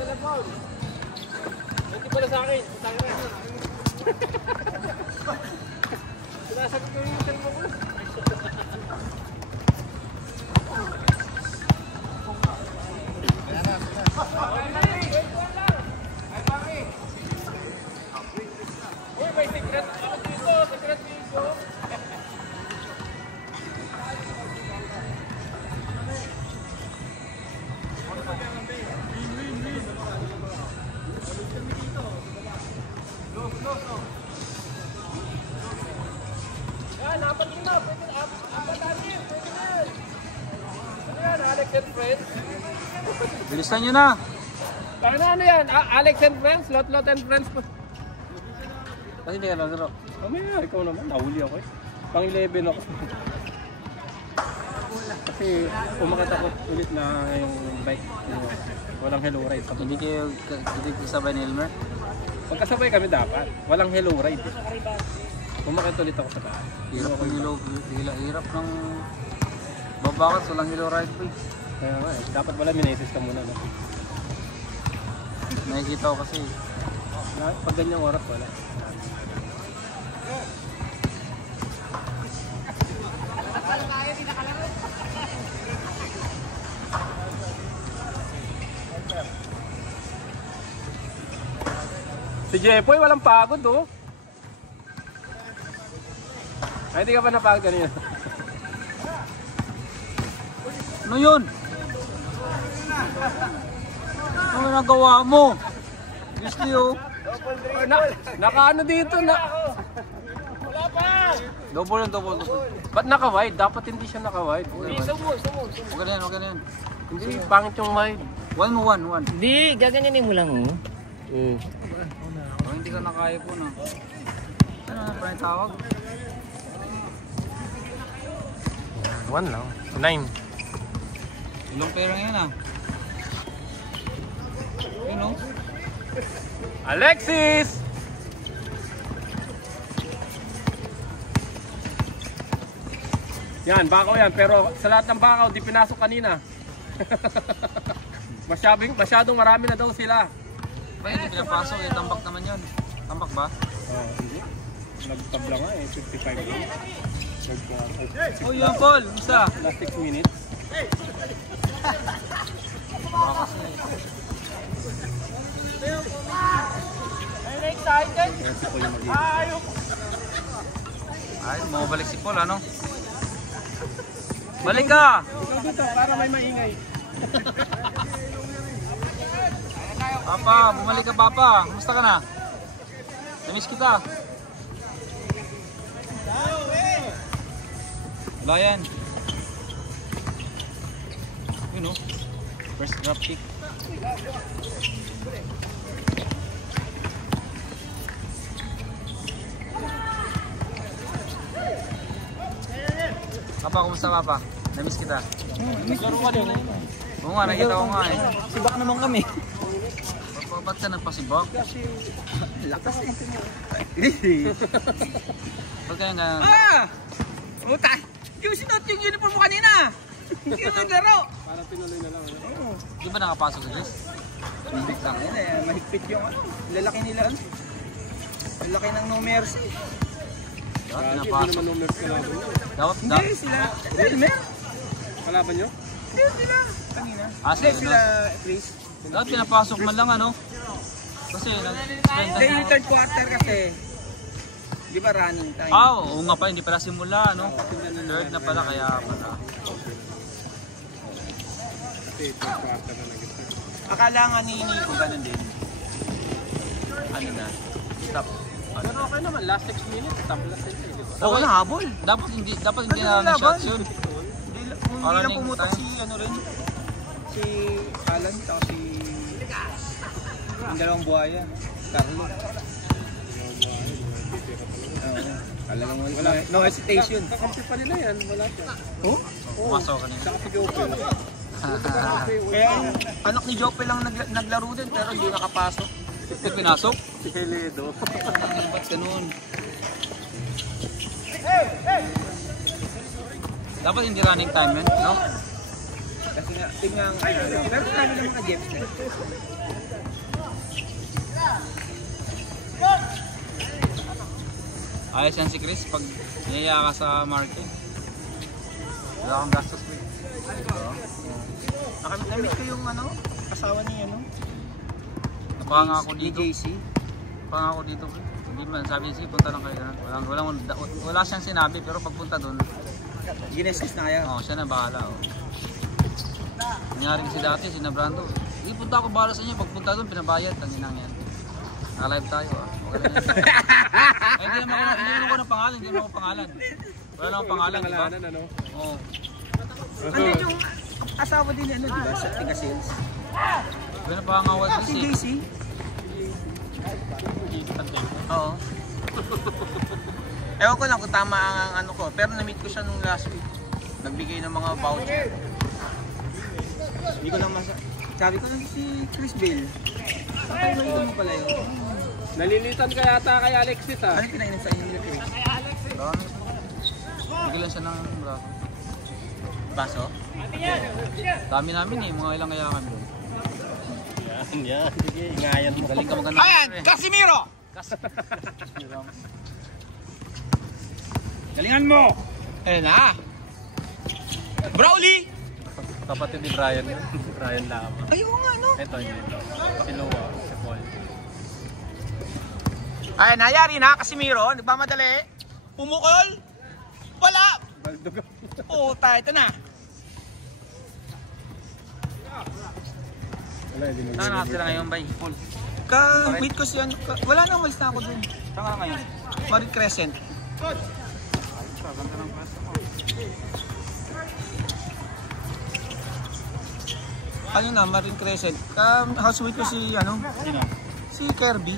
Hindi pala sa akin. Sinasagot ko yung cellphone ko. Uy, may secret ako dito. Secret dito. Yan, apat yun na. Apat natin. Pwede na yan. Ano yan, Alex and Friends? Bilisan nyo na. Ano yan? Alex and Friends? Lot and Friends po. Kasi hindi ka nagro. Mamaya, ikaw naman. Nahuli ako eh. Pang 11 ako. Kasi umakat ako ulit na yung bike. Walang hello ride. Hindi kayo kasabay ni Elmer? Magkasabay kami dapat. Walang hello ride. Umakat ulit ako sa taas. Hirap ng babakat. Walang hello ride po eh. Kaya nga eh. Dapat wala minasis ka muna. No? Nakikita ko kasi. Pag ganyang oras wala. Si Jepoy walang pagod oh. Ay, hindi ka ba napagod kanina? Ano yun? Ano nagawa mo? Gusto oh. Naka-ano dito na... Wala pa! Double. Ba't naka-wide? Dapat hindi siya naka-wide. Isa mo. Huwag na yan. Hindi, pangit yung wide. One. Hindi, gaganyanin mo lang oh. Oh, hindi ka nakaya po na. Ano na pa yung tawag? 1 lang. 9. Ilang pera yan ah. Yun oh. Alexis! Yan, bakaw yan. Pero sa lahat ng bakaw, di pinasok kanina. Masyadong marami na daw sila. Bakit hindi pinapasok? Tambak naman yun. Tambak ba? Hindi. Nagtabla nga eh, 55 lang. Oh yun Paul, isa. Last 6 minutes. I'm excited. Ay, mabalik si Paul ano? Balik ka! Ikaw dito para may maingay. Papa, bumalik ka Papa. Kumusta ka na? Namiss kita. Wala yan. Yun o. First drop kick. Papa, kumusta Papa? Namiss kita. Laro ka din. Oo nga, nakita ko nga eh. Sibak naman kami. Ba't ka nagpasibak? Lakas eh. Ba't kaya nga? Puta! Yung sinuot yung uniform mo kanina! Hindi ka naglaro! Para pinuloy na lang. Ano? Di ba nakapasok sa dress? Hindi ka eh. Mahigpit yung ano. Lalaki nila ano. Lalaki ng no mercy. Dapat Hindi pinapasok. naman numbers kalaban nyo. Hindi sila. Elmer? Kalaban nyo? Hindi sila. Kanina. Kasi Hindi sila Chris. dapat pinapasok man lang ano. Kasi nag-spend Hindi yung third quarter kasi. Di ba running time? oo nga pa, hindi pala simula ano. Third na pala kaya pala. Kasi ito quarter na nag-start. Akala nga ni Nico ganun din. Ano na? Stop. Pero okay naman, last 6 minutes, tabla sila eh, di ba? Oo, na habol. Dapat hindi na shots yun. Hindi lang pumutok si ano rin. Si Alan at si yung dalawang buhaya. Carlo. Talagang wala. No hesitation. Kakampi pa nila yan, wala siya. Oh? Pumasok ka niya. Saka si Jopel. Kaya anak ni Jope lang naglaro din pero hindi nakapasok. Ba't pinasok? Si Heledo. Ba't ganun? Dapat hindi running time yun, no? Kasi nga tingnan ano. Pero kami ng mga Jeps na. Ayos yan si Chris pag niyaya ka sa market. Wala kang gastos ko. Nakamiss ko yung ano, asawa ni ano? Napanga ako dito. DJC. Napanga ako dito. Hindi man, sabi niya, punta lang kayo. Wala siyang sinabi pero pagpunta doon, Ginesis na kaya. siya na bahala. Nangyari kasi dati, sinabrando. Hindi punta ako bahala sa inyo. Pagpunta doon, pinabayad. Tanginang yan. Naka-live tayo Okay lang yan. Ay, hindi naman ako ng pangalan. Hindi naman ako pangalan. Wala lang akong pangalan, di ba? Oo. Ano yung asawa din ano, di ba? Sa Tiga Sales. Pinapangawal Si kasi. JC. Oo. Ewan ko lang kung tama ang ano ko. Pero na-meet ko siya nung last week. Nagbigay ng mga voucher. Hindi ko lang sabi ko lang si Chris Bale. Sakay mo ito mo pala yun. Nalilitan ka yata kay Alexis ha. Ano yung pinainom sa inyo nila Chris? Dami. Bigyan siya ng braso. Baso? Dami namin mga ilang kaya kami doon. Yan. Sige, ingayan mo. Galing ka maganda. Ayan! Casimiro! Galingan mo! Ayan na! Brawley! Kapatid ni Brian yun. Brian Lama. Ayun nga no? Ito. Si Loa. Si Paul. Ayan, nayari na, Casimiro, nagmamadali. Pumukol. Wala. Baldog. Puta, ito na. Wala, hindi mo. Saan nakatira ngayon, bay? Paul. Meet ko siya, wala na, umalis na ako dun. Saan ka ngayon? Marin Crescent. Ganda ng class ako. Ano na, Marin Crescent. Housemate ko si, ano? Sino? Si Kirby.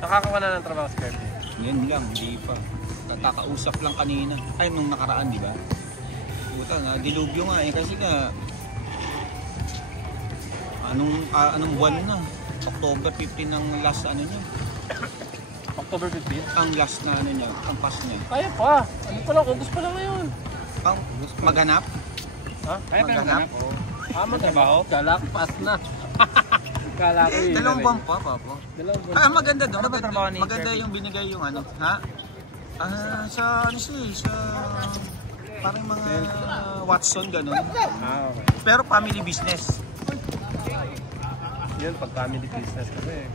Nakakawa na ng trabaho si Kirby. Yan lang, hindi pa. Kakausap lang kanina. Ay, nung nakaraan, di ba? Puta nga, dilubyo nga eh. Kasi nga, anong buwan na? October 15 ang last ano niya. October 15? Ang last na ano niya, ang pass niya. Kaya pa. Ano pa lang, August pa lang ngayon. Ang maghanap? Ha? Kaya pa Maghanap? magtrabaho? Galak, pass na. Kala ko yun. Dalawang buwan pa, Papa. Dalawang buwan. Ah, maganda doon. Ano ba trabaho ni Maganda Kirby? yung binigay yung ano, ha? Sa ano siya, sa parang mga Watson ganun. Ah, okay. Pero family business. Yun, pag family business kasi.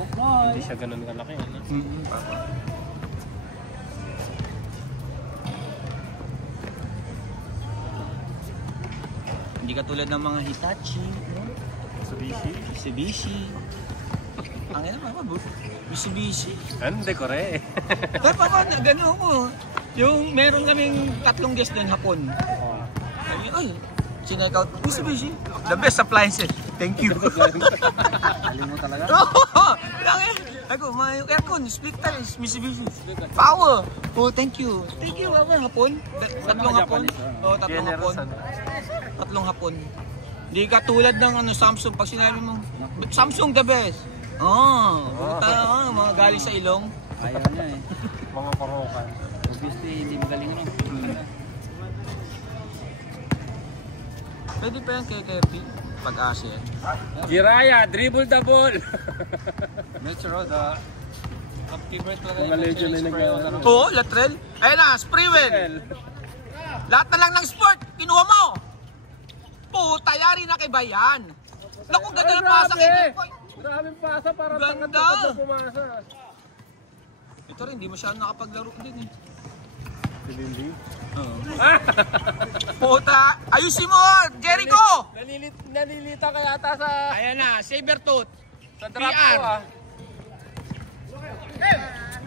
Hindi siya ganun kalaki. Ano? Papa. Hindi katulad ng mga Hitachi, no? Mitsubishi. Ang ina Papa, Mitsubishi. Hindi ko re. Pero Papa, gano'n mo. Yung meron kaming 3 guest doon hapon. Ay, chinek out. Mitsubishi. The best appliances. Thank you. Alim mo talaga? Oo! Ako, may aircon, split tiles, Mitsubishi. Power! Oh, thank you. Thank you, hapon. 3 hapon. Oo, 3 hapon. 3 hapon. Hindi ka tulad ng Samsung. Pag sinabi mo, Samsung the best. Mga galing sa ilong. Ayaw niya eh. Mga korokan. Obviously, hindi magaling rin. Pwede pa yan kay Kirby. Pag-asa yan. Jiraya, dribble the ball! Metro, ang favorite talaga Mga legend na nag- Oo, Latrell. Ayun na, Sprewell. Lahat na lang ng sport, kinuha mo. Puta, yari na kay Bayan. Naku, ganda yung pasa kay Depoy. Maraming pasa para Ganda. takot pumasa. Ito rin, hindi masyadong nakapaglaro din eh. Si Lindy? Oo. Puta, ayusin mo, Jericho! Nalilita ka yata sa... Ayan na, Sabertooth. Sa draft PR. ko ah.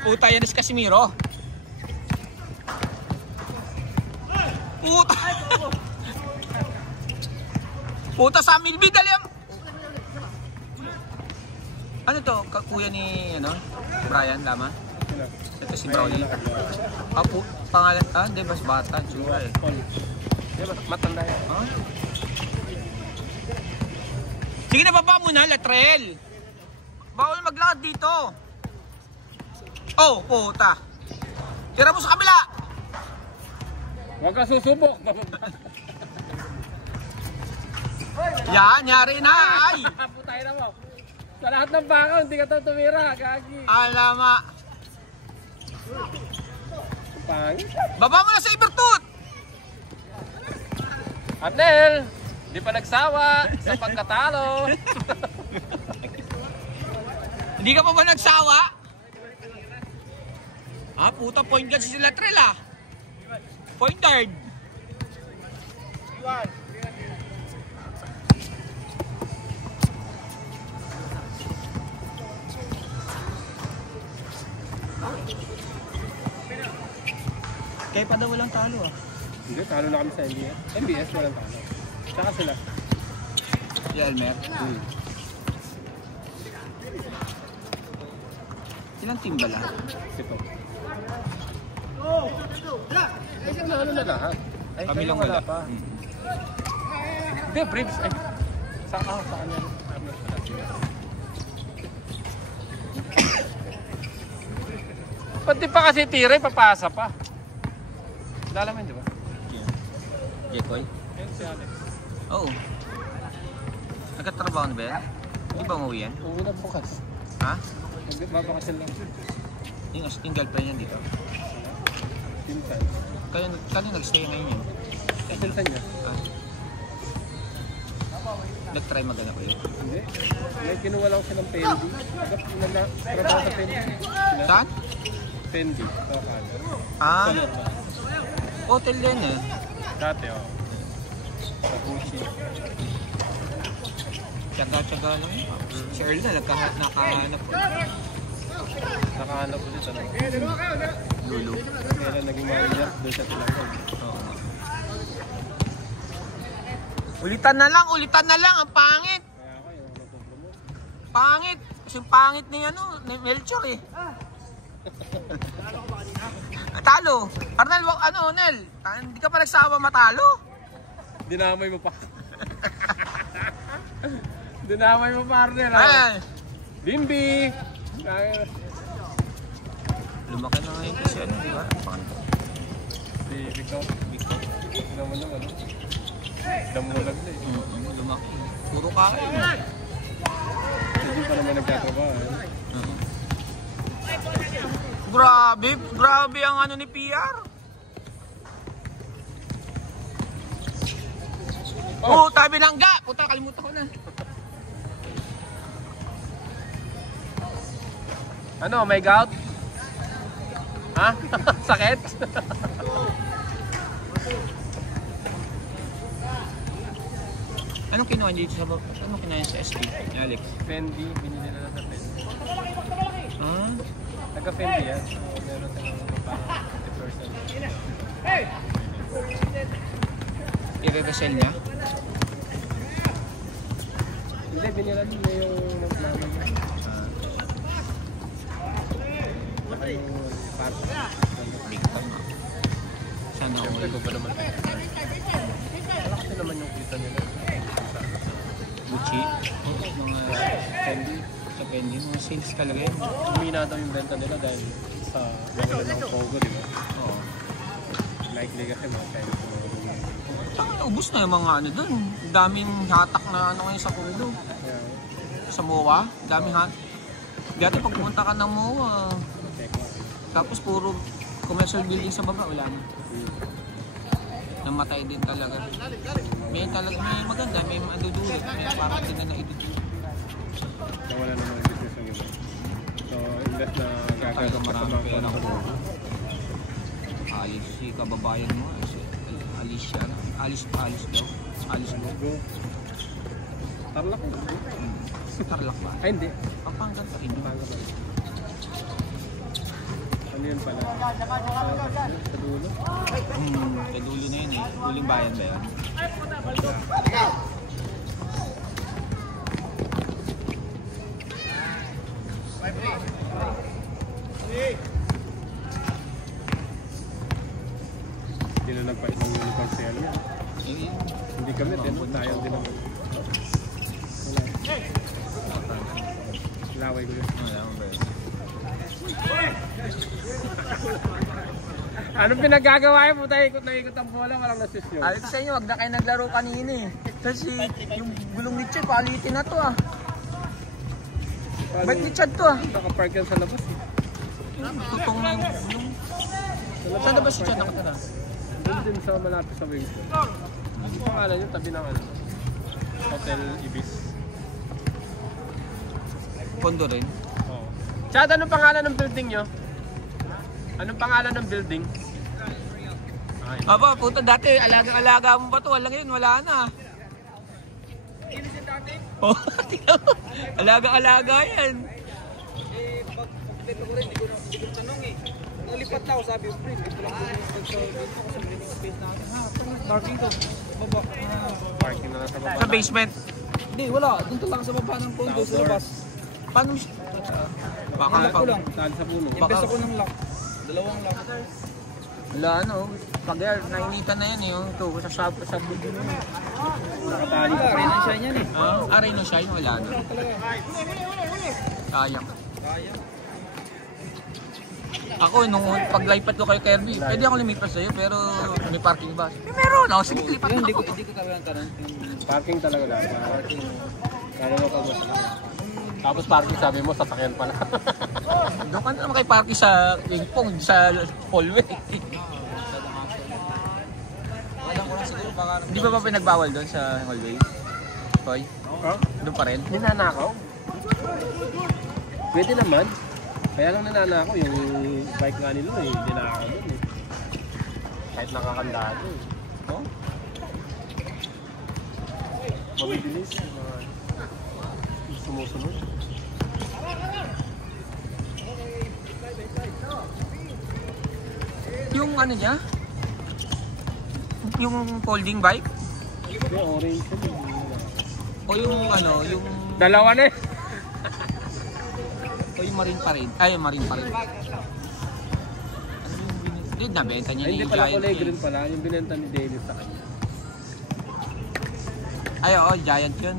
Puta, yan is Casimiro. Puta. Puta sa amin, bidal yan. Ano to? Kuya ni, Brian Lama? Ito si Brawley. Pangalan, hindi, mas bata. Tsura eh. Matanda yan. Huh? Sige na, baba muna, Latrell. Bawal maglakad dito. Oh, puta. Tira mo sa kabila. Huwag ka susubok. Yan, nyari na, ay! Putay na mo. Sa lahat ng baka, hindi ka tumira, gagi. Alama. Pangit. Baba mo na sa Ibertut! Arnel, di pa nagsawa sa pagkatalo. Hindi ka pa ba nagsawa? Ah, puta, point guard si Latrell ah. Point guard. Kaya pa daw walang talo ah. Hindi, talo na kami sa MBS. MBS walang talo. Tsaka sila. Si Elmer. Ilang team ba lang? Ito. Ano na lahat? Ay, Kami lang wala pa. Hindi, Braves. Ay, sa kanya. Pati pa kasi tira, papasa pa. Lalaman, di ba? Jekoy? Yan si Alex. Oo. Nagkatrabaho na ba yan? Hindi ba umuwi yan? Uwi na bukas. Ha? Mabakasin lang. Yung girlfriend yan dito? Pinsan. Kano nag-stay ngayon yun? Pinsan niya? Ah. Nag-try maghanap kayo? Hindi. May kinuha lang siya ng Fendi. Trabaho sa Fendi. Saan? Fendi. Ah. Hotel din eh. Dati, oh. Sa Gucci. Tsaga-tsaga lang yun. Si Earl na nakahanap ko. Nakahanap ulit, ano? Lulu. Kailan naging manager, doon siya tinanggol. Oo. Ulitan na lang. Ang pangit. Kaya ako, yung promote. Pangit. Kasi pangit ni ni Melchor eh. Talo. Arnel, Nel? Hindi ka pa nagsawa matalo? Dinamay mo pa. Dinamay mo pa, Arnel. Ay. Bimbi! Lumaki na ngayon kasi di ba? Si Victor. Naman. Damulag na eh. Lumaki. Puro kain. Hindi pa naman nagtatrabaho. Grabe ang ni PR. Oh, tabi langga. Puta, kalimutan ko na. Ano, may gout? Ha? Sakit? Anong kinuha dito sa baba? Anong kinuha sa SP? Alex? Fendi, binili na lang sa Fendi. Ah? Nagka-Fendi yan. So, meron silang parang 50%. I-resell niya? Hindi, binilan nila yung naman niya. Saka yung parang. Big time ah. Sana ako. Siyempre, ko ba naman? Wala kasi naman yung kita nila. Gucci? Oo, mga Fendi. sa Fendi, mga sales talaga yun. Humina daw yung benta nila dahil sa mga ng Pogo, di ba? Oo. Likely kasi mga Chinese na mga Ubus na yung mga dun. Daming hatak na ngayon sa Kundo. Sa MOA, daming hatak. Dati pag pumunta ka ng MOA, tapos puro commercial building sa baba, wala na. Namatay din talaga. May maganda, may madudulot, may parang din na naidudulot. wala naman yung business ng iba. So, invest na Talaga gagawin marami pera ko. Alis si kababayan mo, si Alicia. Alice daw. Alice daw. Go. Tarlac ko. Tarlac ba? Ay, hindi. Pampanga pa rin. Pampanga pa rin. Ano yun pala? Sa dulo? Sa dulo na yun eh. Duling bayan ba yun? Hindi na nagpahit ng unicorn sale niya. Hindi kami din. Tayo din naman. Wala. Laway ko yun. Wala mo ba yun? Anong pinagagawa yun? Puta, ikot na ikot ang bola, walang nasis yun. Alit sa inyo, wag na kayo naglaro kanina eh. Kasi yung gulong ni Chad, palitin na to ah. Ba't ni Chad to ah? Nakapark yan sa labas eh. Tutong na yung gulong. Saan na ba si Chad nakatara? Doon din sa malapit sa wings. Ang pangalan yun, tabi ng ano? Hotel Ibis. Kondo rin. Oo. Chad, anong pangalan ng building nyo? Anong pangalan ng building? Ay. Aba, puta dati, alaga-alaga mo pa to. Walang yun, wala na. Oh, alaga-alaga yan. Eh, pag-update ko rin, hindi ko tanong eh. Nalipat na ako, sabi ko, ito lang yung space natin. Ha, parking to. Baba. Parking na lang sa baba. Sa basement. Hindi, wala. Dito lang sa baba ng condo, sa labas. Paano siya? Baka Lock ko lang. Saan sa puno? Invest ako ng lock. Dalawang lock. Wala ano, pag nainitan na yan eh, yung ito, sa video mo. Nakatali pa. Rin ang shine yan eh. Aray na siya, yung wala na. Sayang. Ako, nung paglipat ko kay Kirby, pwede ako lumipas sa'yo, pero may parking ba? Meron ako, sige, lipat na Hindi ako. ko talaga karoon. Parking talaga lang. Kaya mo kagos. Tapos parking sabi mo, sasakyan pala. Doon ka na naman kay parking sa ping-pong, sa hallway. Alam ko lang siguro baka... Hindi ba pinagbawal doon sa hallway? Boy, Huh? doon pa rin? Ninanakaw? Pwede naman. Kaya lang ninanakaw yung bike nga nila eh. Ninanakaw doon eh. Kahit nakakandado eh. Oh? Mabibilis yung mga sumusunod. Yung ano niya? Yung folding bike? Yung orange yun eh. O yung ano, yung... Dalawa na eh. O yung marine pa rin? Ay, yung marine pa rin. Hindi, nabenta niya Ay, ni hindi pala Giant. kulay green pala. Yung binenta ni Dennis sa kanya. Ay, oo, Giant yun.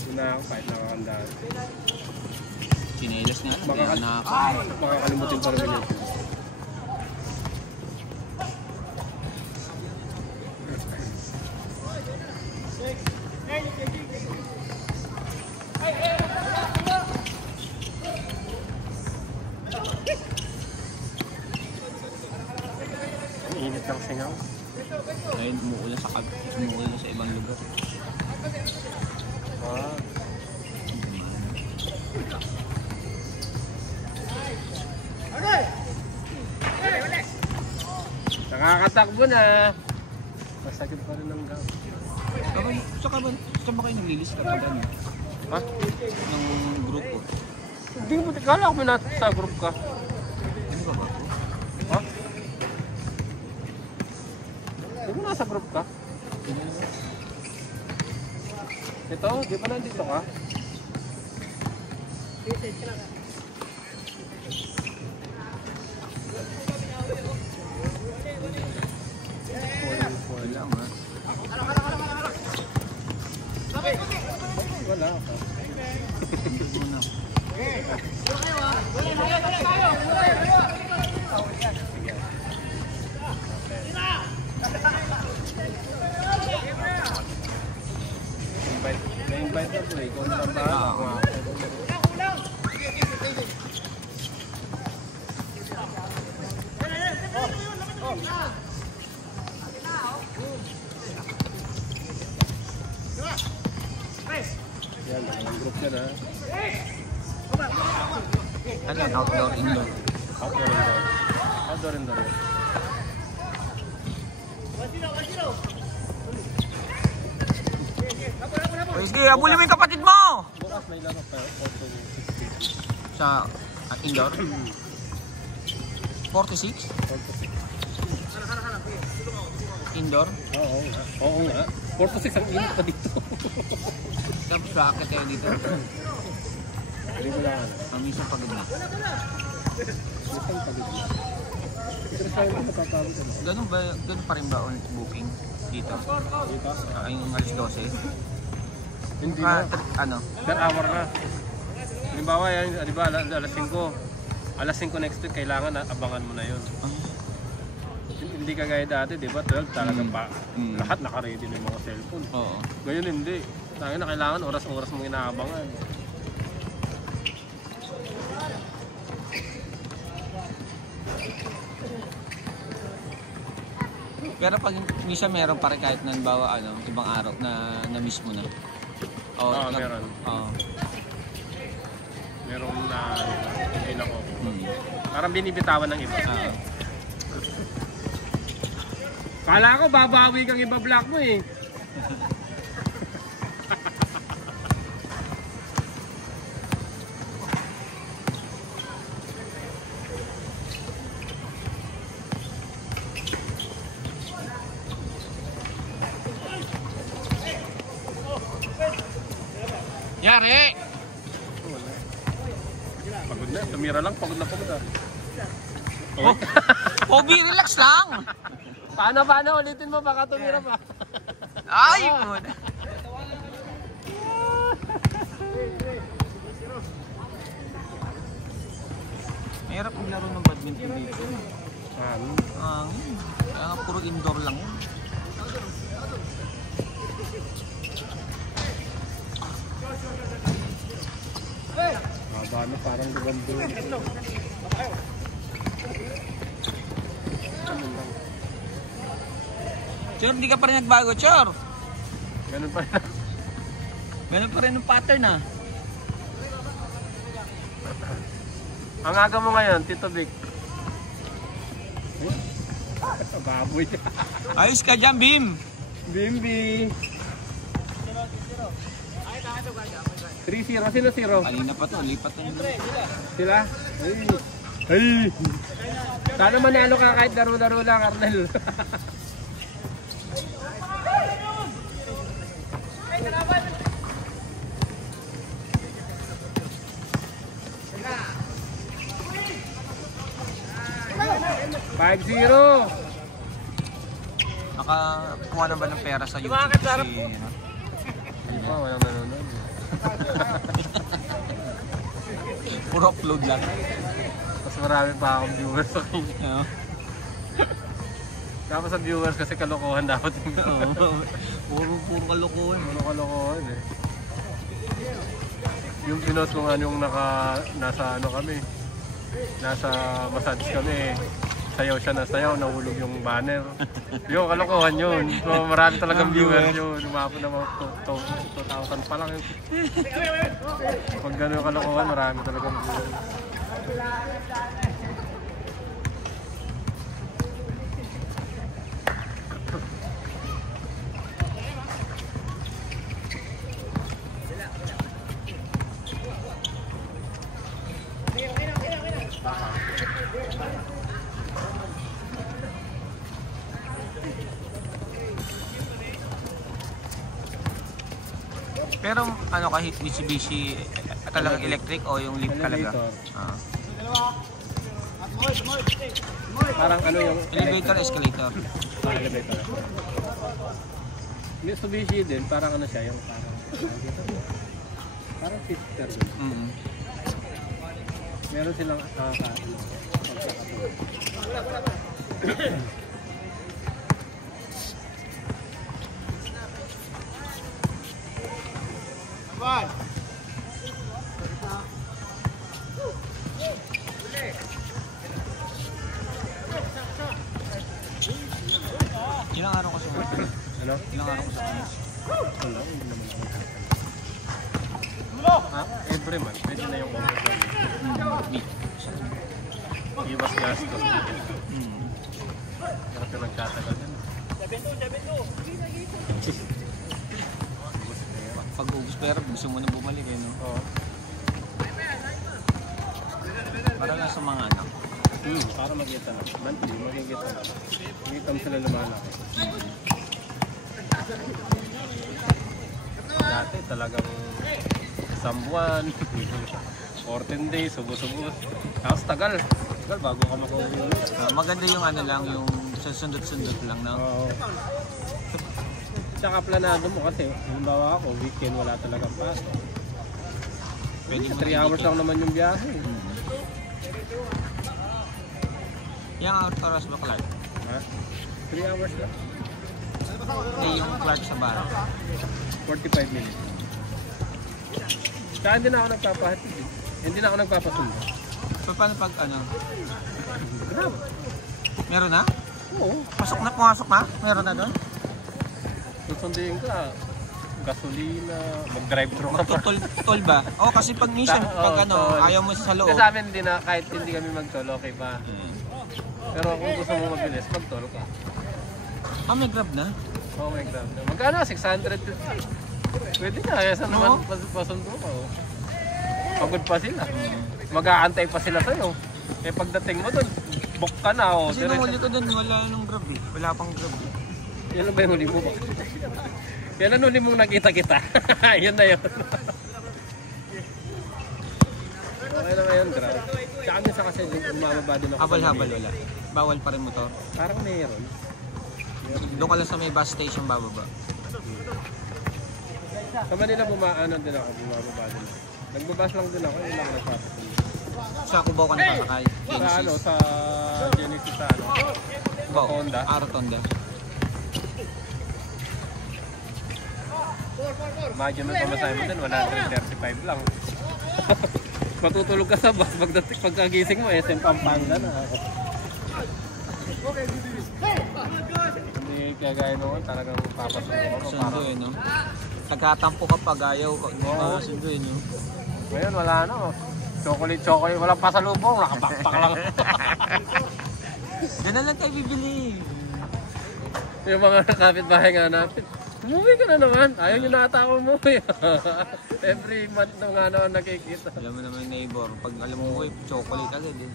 Yun na ako kahit nakakandaan. Chinelas nga lang, kaya Makakalimutin pa rin yun. Ang init ng singaw. Ngayon umuulan sa ibang lugar. Ah. Nakakatakbo na. Masakit pa rin ng gam. Saka ba kayo naglilis ka ba dyan? Ha? Ng grupo? Hindi mo, kala ko may nasa group ka. Ano ba ba? Ha? Hindi mo nasa group ka? Ito, di ba nandito ka? Wala nga. Wala ka. Muna. Na-invite na po eh. Kung naman ba? Yan, ang group yan ha. Ano yan? Outdoor, indoor? Outdoor and doors. Outdoor and doors. O sige, abulin mo yung kapatid mo! Bukas may laro pa. Also, Sa indoor? 46? Indoor? Oo nga. Oo nga. 4 to 6 ang init pa dito. Tapos racket kayo dito. Hindi ko lang. Ang minsan pagod na. Isang pagod na. Pero sa'yo mo napapagod na. Ganun pa rin ba on booking dito? Dito? Yung alas 12? Hindi na. Ano? That hour na. Halimbawa yan, di ba, alas 5. alas 5 next week, kailangan abangan mo na yun. Hindi kagaya dati, di ba? 12 talagang pa. Lahat naka-ready na yung mga cellphone. Oo. Ngayon hindi. Tangin na kailangan oras-oras mong inaabangan. Pero pag minsan meron pa rin kahit na bawa ibang araw na na-miss mo na. Oo, meron. Oo. Meron na hindi na ko. Parang binibitawan ng iba. Kala ko babawi kang iba-block mo eh. Yari! Pagod na, tumira lang, pagod na pagod ah. Pogi, relax lang! Paano? Ulitin mo, baka tumira pa. Ay, muna. Mahirap maglaro ng badminton dito. Kaya nga puro indoor lang yun. Ano, parang gagando. Chor, di ka pa rin nagbago, Chor. Ganun pa rin. Ganun pa rin yung pattern ah. Ang aga mo ngayon, Tito Vic. Baboy. Ayos ka dyan, Bim. Bimbi. 3-0. Sino 0? Kanina pa to, lipat na yun. Sila? Ay! Sana manalo ka kahit laro-laro lang, Arnel. Nakakuha na ba ng pera sa YouTube si... Walang nanonood. Puro upload lang. Mas marami pa akong viewers sa kanya. Tapos sa viewers kasi kalokohan dapat yung Puro kalokohan. Puro kalokohan eh. Yung pinost ko nga yung nasa ano kami. Nasa massage kami eh. Sayaw siya na sayaw, nahulog yung banner. Yung kalokohan yun. So, marami talagang viewers yun. Umapon na mga 2,000 pa lang yun. Pag gano'n yung kalokohan, marami talagang viewers. Pero ano kahit Mitsubishi talagang electric o yung lift talaga? Parang ano yung Elevator, escalator. Elevator. Mitsubishi din, parang ano siya, yung parang sister din. Meron silang Ilang araw ko sa kanya? ano? Ilang araw ko sa kanya? Wala, hindi naman ako. Every month, pwede na yung overdrawn. Iwas gastos. Harap yung nagtatagal yan. Pag-ubus pero gusto mo na bumalik eh, no? Oo. Para lang sa mga anak. Para mag-get na. Monthly, mag-get na. Mag-get sila lumalaki. Dati talagang isang buwan, 14 days, subos-subos. Tapos tagal bago ka makauwi. Maganda yung ano lang, yung sundot-sundot lang, no? Oo. Tsaka planado mo kasi, halimbawa ako, weekend wala talagang pasok. Pwede mo 3 hours lang naman yung biyahe. Yung oras ba, Clark? Ha? 3 hours lang. Eh, yung Clark sa bar. 45 minutes. Saka hindi na ako nagpapahatid. Hindi na ako nagpapasundo. So, paano pag ano? Grabe. Meron na? Oo. Pumasok na? Meron na doon? Susunduin ka. Gasolina, mag-drive-thru ka pa. Tol ba? Oo, kasi pag minsan, pag ano, tol. ayaw mo sa loob. Kasi sa amin, hindi na, kahit hindi kami mag-tol, okay pa. Pero kung gusto mo mabilis, mag-tol ka. Ah, may Grab na? Oh my God. Magkano? 650. Pwede na. Kaya saan naman pasundo ka. Oh. Pagod pa sila. Mag-aantay pa sila sa'yo. Eh pagdating mo doon, book ka na. Oh. Kasi nung huli ko doon, wala nung Grab eh. Wala pang Grab eh. Yan ba yung huli mo? Yan ang huli mong nakita kita. Yun na yun. Okay na ngayon, Grab. Tsaka minsan kasi umababa din ako. Habal-habal wala. Bawal pa rin motor. Parang mayroon. Doon ka lang sa may bus station bababa. Sa Manila bumaan din ako, bumababa din ako. Nagbabas lang din ako, yun lang nagpapasundo. Sa Cubao ka nakakakay. Sa ano, sa Genesis sa ano? Cubao. Rotonda. Rotonda. Imagine mo pamasahe mo din, 135 lang. Matutulog ka sa bus, pagkagising mo, SM Pampanga na. Hindi kaya gaya noon, talagang papasundo ko. Sundo eh, no? Nagkatampo ka pag ayaw. Hindi na sundo eh, no? Ngayon, wala na. Chocolate, walang pasalubong, nakapakpak lang. Ganun lang tayo bibili. Yung mga kapitbahay nga natin, umuwi ka na naman. Ayaw nyo na ata ako umuwi. Every month nung ano nakikita. Alam mo naman yung neighbor, pag alam mo, uy, chocolate agad eh.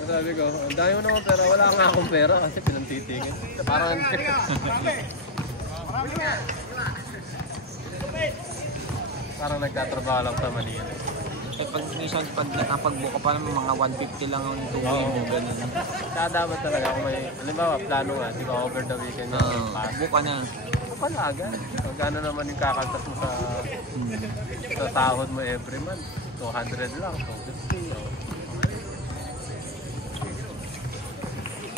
Ang sabi ko, ang dami mo naman pera, wala nga akong pera kasi pinantitingin. Parang nagtatrabaho lang sa Manila. Eh pag minsan, pag nakapag-book ka pa naman, mga 150 lang ang tuwing mo, ganun. Kaya dapat talaga kung may, halimbawa, plano nga, di ba over the weekend yung pass. Book ka na. Palaga. Pagkano naman yung kakaltas mo sa sahod mo every month? 200 lang, 250.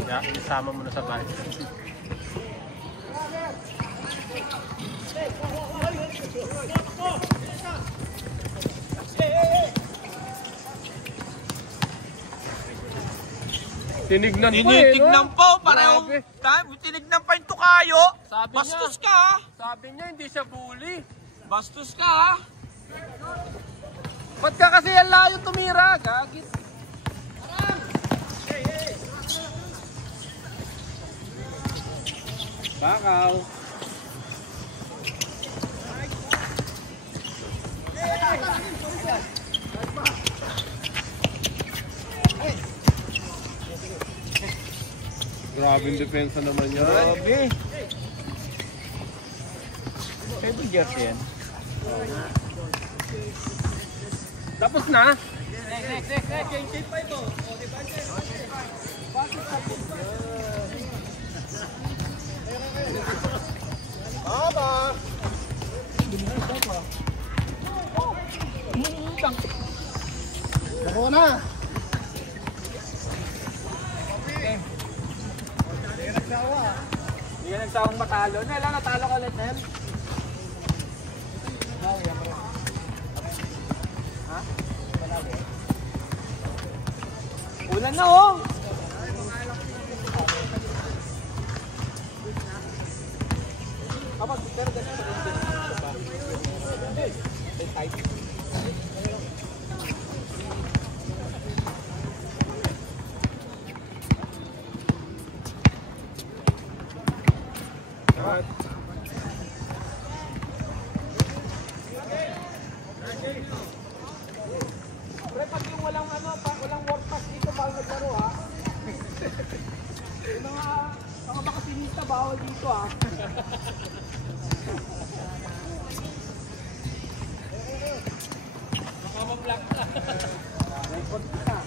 Yeah, isama mo na sa bahay. Tinignan pa eh, Tinitignan no? po, parehong time. Tinignan pa yung tukayo. Sabi Bastos niya, ka. sabi niya hindi siya bully. Bastos ka. Ba't ka kasi ang layo tumira? Gagit. Bakaw. Grabing depensa naman yan. Grabe. Pwede jersey yan. Tapos na? Aba! Dalawa na! Hindi ka nagsawang matalo. Nel, natalo ka ulit, Nel. Ha? Ulan na, oh! Kapag pero ganito sa rin. Pre, pag yung walang walang work pass dito, bawal maglaro ha. Yung mga bakasinista, bawal dito ha. Record kita.